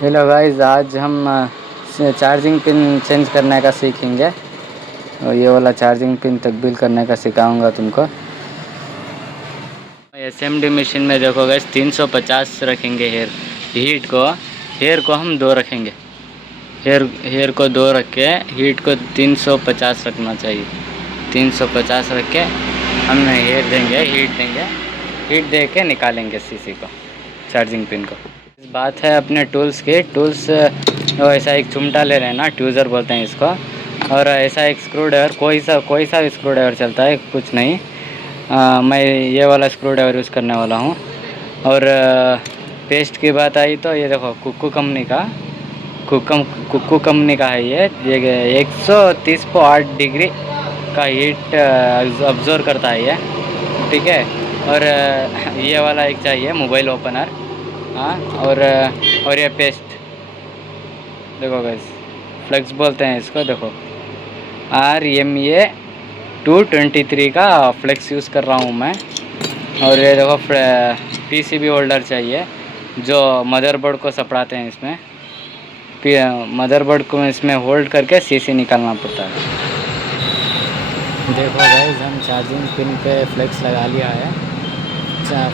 Hello guys, आज हम charging pin change करने का सीखेंगे और ये वाला चार्जिंग पिन तब्दील करने का सिखाऊंगा तुमको। एसएमडी मशीन में देखो गाइस 350 रखेंगे हेयर को हम 2 रखेंगे। हेयर को 2 रख के हीट को 350 रखना चाहिए। 350 रख के हम हीट दे के निकालेंगे सीसी को, चार्जिंग पिन को। बात है अपने टूल्स की। टूल्स ऐसा एक चिमटा ले लेना, ट्यूज़र बोलते हैं इसको, और ऐसा एक स्क्रू ड्राइवर, कोई सा भी स्क्रू ड्राइवर चलता है, कुछ नहीं। मैं ये वाला स्क्रू ड्राइवर यूज़ करने वाला हूँ। और पेस्ट की बात आई तो ये देखो कुक्कू कंपनी का है ये 130 डिग्री का हीट अब्जॉर्व करता है ये, ठीक है। और ये वाला एक चाहिए मोबाइल ओपनर। हाँ, और ये पेस्ट देखो गाइस, फ्लेक्स बोलते हैं इसको। देखो RMA 223 का फ्लेक्स यूज़ कर रहा हूँ मैं। और ये देखो PCB होल्डर चाहिए जो मदरबोर्ड को सपड़ाते हैं इसमें। मदरबोर्ड को इसमें होल्ड करके सीसी निकालना पड़ता है। देखो गाइस, हम चार्जिंग पिन पे फ्लेक्स लगा लिया है।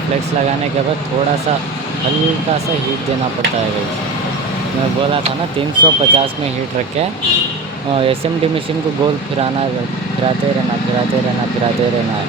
फ्लेक्स लगाने के बाद थोड़ा सा हल्का सा हीट देना पड़ता है गाइस। मैं बोला था ना 350 में हीट रख के SMD मशीन को गोल फिराते रहना है।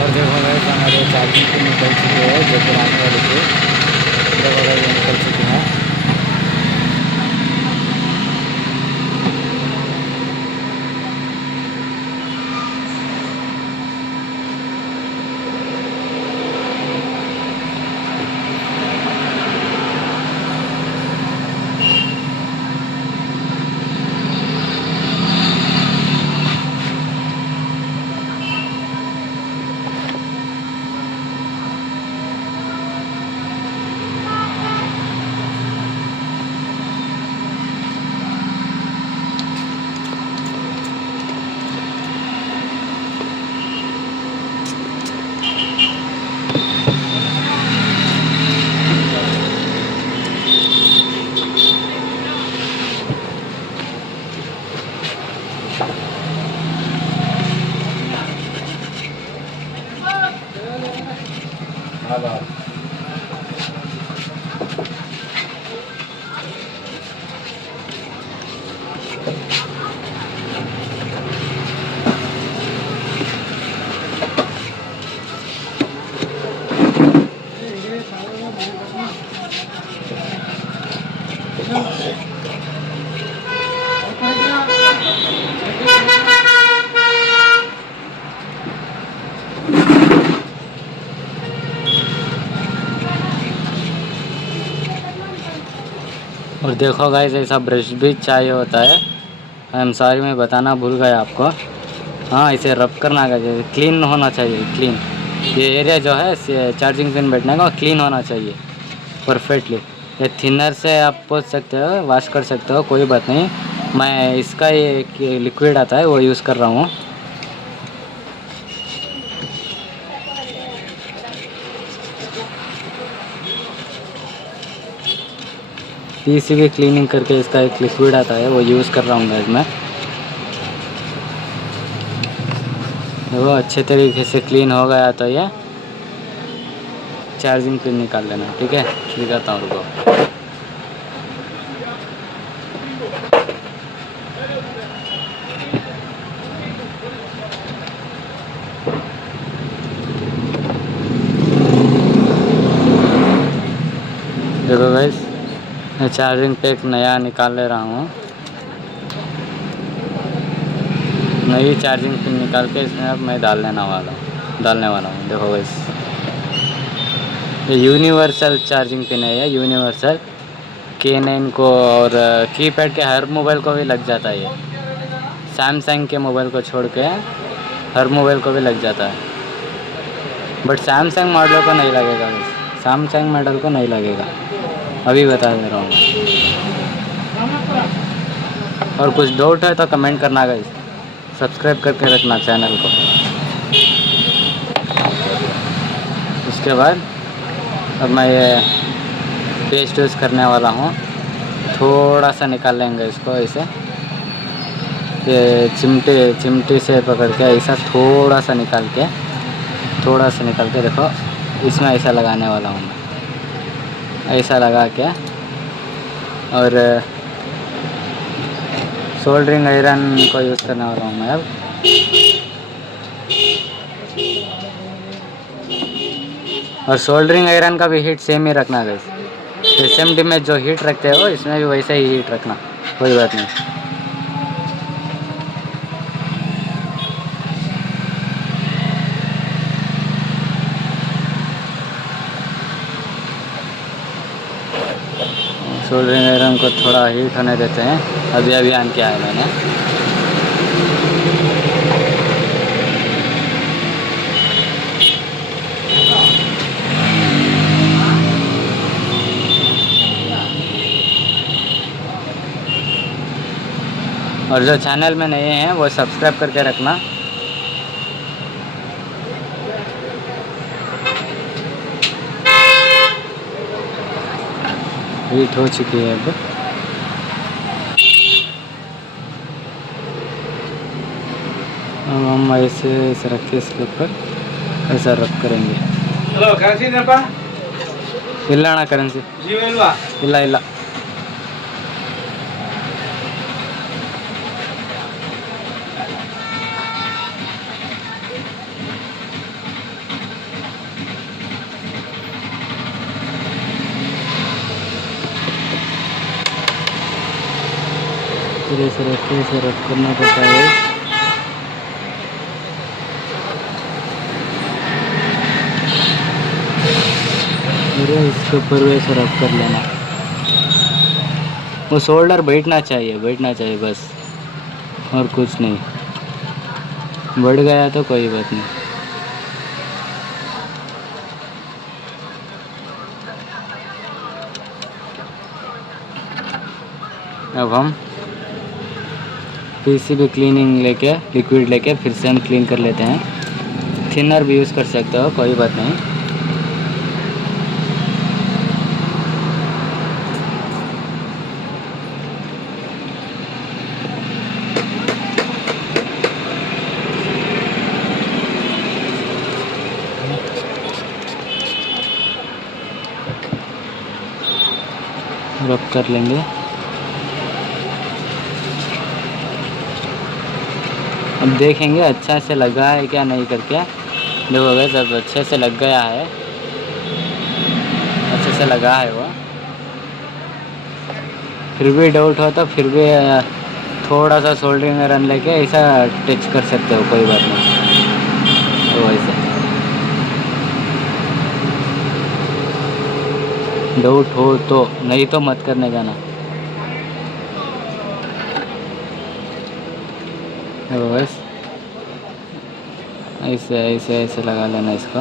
और देखो गाइस, हमारे चार्जिंग पिन निकल चुके हैं जो पुराने वाले थे। देखो गाइस, ये निकल चुके हैं। और देखो गाइस ऐसा ब्रश भी चाहिए होता है। आई एम सॉरी, मैं बताना भूल गया आपको। हाँ, इसे रब करना का जैसे क्लीन होना चाहिए, क्लीन। ये एरिया जो है चार्जिंग पिन बैठने का क्लीन होना चाहिए परफेक्टली। ये थिनर से आप पोंछ सकते हो, वॉश कर सकते हो, कोई बात नहीं। मैं इसका ये लिक्विड आता है वो यूज़ कर रहा हूँ। पीसीबी क्लीनिंग करके इसका एक लिक्विड आता है वो यूज़ कर रहा हूँ गाइस मैं। वो अच्छे तरीके से क्लीन हो गया तो ये चार्जिंग पिन निकाल लेना, ठीक है। दिखाता हूँ रुको। देखो गाइस, मैं चार्जिंग पैक नया निकाल ले रहा हूँ। नई चार्जिंग पिन निकाल के इसमें अब मैं डालने वाला हूँ। देखो गाइस, ये यूनिवर्सल चार्जिंग पिन है, ये यूनिवर्सल K9 को और कीपैड के हर मोबाइल को भी लग जाता है। ये सैमसंग के मोबाइल को छोड़ के हर मोबाइल को भी लग जाता है, बट सैमसंग मॉडल को नहीं लगेगा गाइस, सैमसंग मॉडल को नहीं लगेगा, अभी बता दे रहा हूँ। और कुछ डाउट है तो कमेंट करना गाइस, सब्सक्राइब करके रखना चैनल को। उसके बाद अब मैं ये पेस्ट यूज़ करने वाला हूँ। थोड़ा सा निकाल लेंगे इसको ऐसे, ये चिमटी से पकड़ के ऐसा थोड़ा सा निकाल के देखो, इसमें ऐसा लगाने वाला हूँ मैं, ऐसा लगा के। और सोल्डरिंग आयरन को यूज़ करने वाला हूँ मैं अब। और सोल्डरिंग आयरन का भी हीट सेम ही रखना गाइस, SMD में जो हीट रखते हो इसमें भी वैसे ही हीट रखना, कोई बात नहीं। सोल्डरिंग आयरन को थोड़ा हीट होने देते हैं, अभी ऑन किया है मैंने। और जो चैनल में नए हैं वो सब्सक्राइब करके रखना। हीट हो चुकी है अब हम ऐसे रख के इसके ऊपर ऐसा रब करेंगे। ಹಲೋ ಕರೆಸಿದ್ರಪ್ಪ? ಇಲ್ಲ ಅಣ್ಣ, ಕರೆನ್ಸಿ ಜೀವ ಇಲ್ವಾ? ಇಲ್ಲ. फिर ऐसे रख के ऐसे रब करना पड़ता है। इसके ऊपर वैसे रब कर लेना, वो शोल्डर बैठना चाहिए बस, और कुछ नहीं। बढ़ गया तो कोई बात नहीं। अब हम पीसीबी क्लीनिंग लेके लिक्विड लेके फिर से हम क्लीन कर लेते हैं। थिनर भी यूज़ कर सकते हो, कोई बात नहीं। रब कर लेंगे। अब देखेंगे अच्छा से लगा है क्या नहीं करके। देखो गाइस, अब अच्छे से लग गया है, अच्छे से लगा है वो। फिर भी डाउट हो तो फिर भी थोड़ा सा सोल्डरिंग आयरन लेके ऐसा टच कर सकते हो, कोई बात नहीं। तो ऐसे डाउट हो तो, नहीं तो मत करने जाना। देखो बस ऐसे ऐसे ऐसे लगा लेना इसको।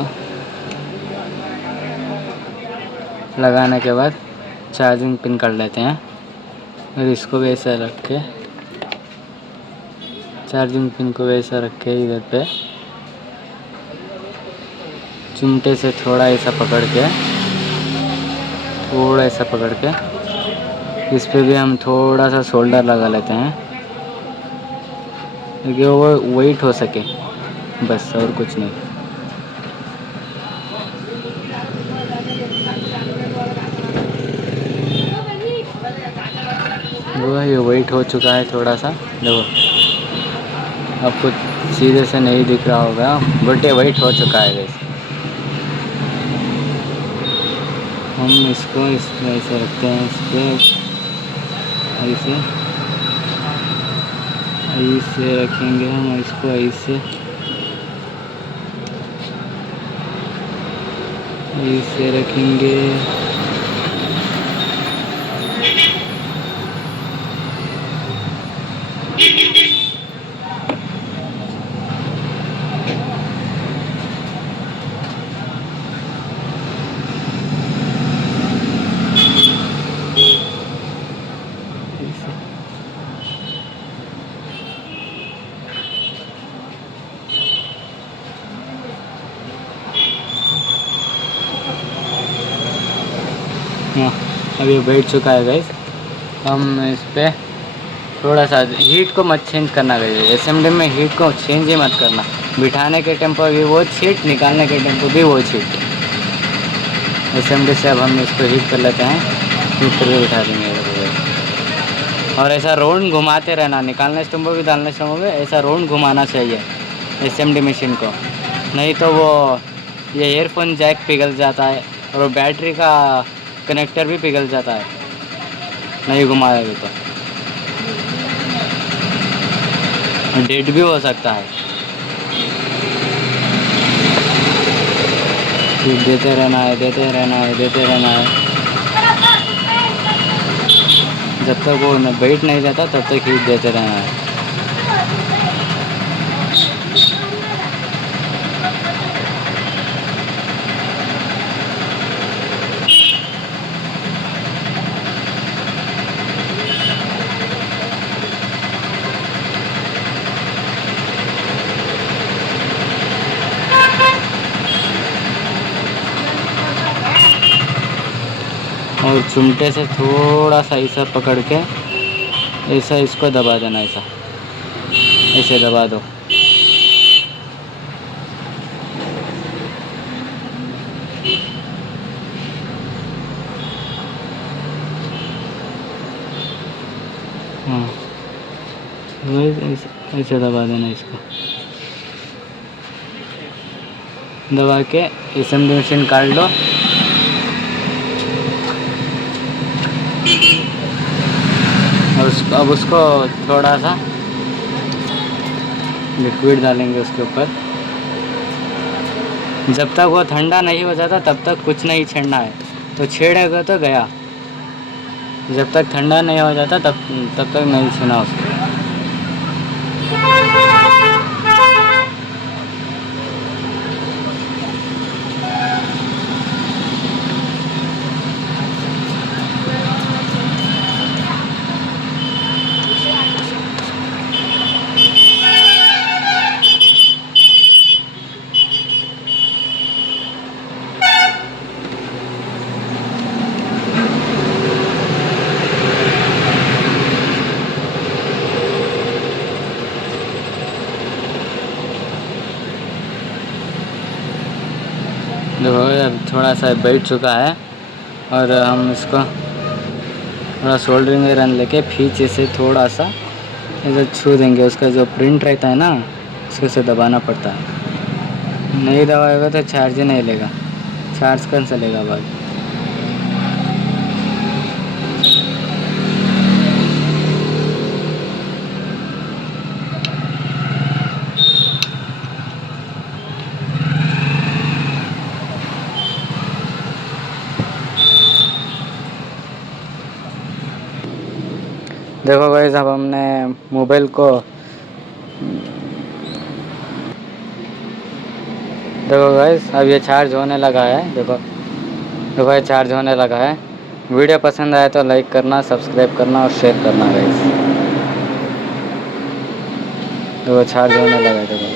लगाने के बाद चार्जिंग पिन कर लेते हैं और इसको भी ऐसा रख के चार्जिंग पिन को वैसा रख के इधर पे चिमटे से थोड़ा ऐसा पकड़ के इस पे भी हम थोड़ा सा सोल्डर लगा लेते हैं क्योंकि वो वेट हो सके, बस और कुछ नहीं। वो ये वेट हो चुका है थोड़ा सा, देखो आपको सीधे से नहीं दिख रहा होगा बट ये वेट हो चुका है वैसे। हम इसको इसमें ऐसे रखते हैं, इस पर ऐसे रखेंगे हम इसको ऐसे रखेंगे। हाँ अब ये बैठ चुका है गाइस। हम इस पर थोड़ा सा हीट को मत चेंज करना गाइस, असेंबली में हीट को चेंज ही मत करना। बिठाने के टेम्पो भी वो हीट, निकालने के टेम्पो भी वो हीट। असेंबली से अब हम इसको हीट कर लेते हैं, हीट करके बिठा देंगे। और ऐसा राउंड घुमाते रहना, निकालने टेम्पो भी डालने टेम्पो भी ऐसा राउंड घुमाना चाहिए असेंबली मशीन को, नहीं तो वो ये ईयरफोन जैक पिघल जाता है और वो बैटरी का कनेक्टर भी पिघल जाता है नहीं घुमाएगा तो डेड भी हो सकता है। फिर देते रहना है जब तक वो बैठ नहीं जाता तब तक हीट देते रहना है। और चिमटे से थोड़ा सा ऐसा पकड़ के ऐसा इसको दबा देना, ऐसे दबा दो। हाँ ऐसे दबा देना, इसको दबा के असेंबली मशीन काट लो। और अब उसको थोड़ा सा लिक्विड डालेंगे उसके ऊपर। जब तक वो ठंडा नहीं हो जाता तब तक कुछ नहीं छेड़ना है, तो छेड़ेगा तो गया। जब तक ठंडा नहीं हो जाता तब तक नहीं छूना उसको। देखो अब थोड़ा सा बैठ चुका है और हम इसको थोड़ा सोल्डरिंग आयरन लेके पीछे से थोड़ा सा ऐसे छू देंगे। उसका जो प्रिंट रहता है ना उसको से दबाना पड़ता है, नहीं दबाएगा तो चार्ज ही नहीं लेगा, चार्ज कौन सा लेगा बाद। देखो गाइस अब हमने मोबाइल को देखो गाइस अब ये चार्ज होने लगा है। देखो देखो ये चार्ज होने लगा है। वीडियो पसंद आए तो लाइक करना, सब्सक्राइब करना और शेयर करना गाइस। देखो चार्ज होने लगा है। देखो